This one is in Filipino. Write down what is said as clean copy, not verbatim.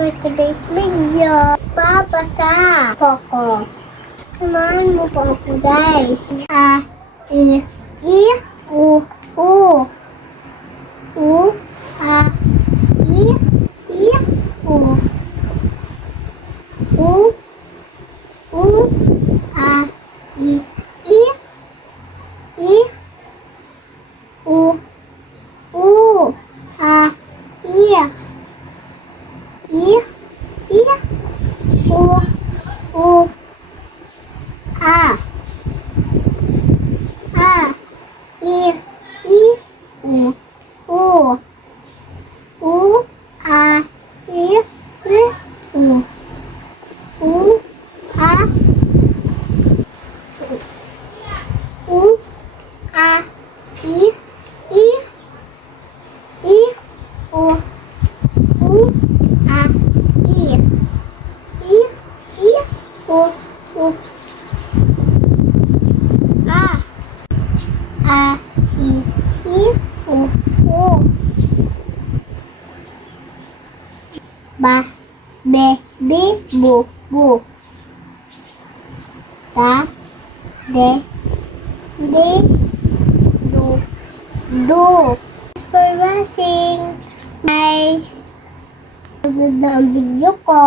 for today's video. Babasa po ko. Samahan mo po ako guys. A, I, U, U. U, A, I, U. U, U, A, I, U, U, A, I, U, U, A, I, U, U, U, A, I, U, U, A, U, A, I, U, U, A, I, U, U, A, I, U, U. Ba, be, bu, bu. Da, de, du. Thanks for watching, guys. Pagod na ang video ko.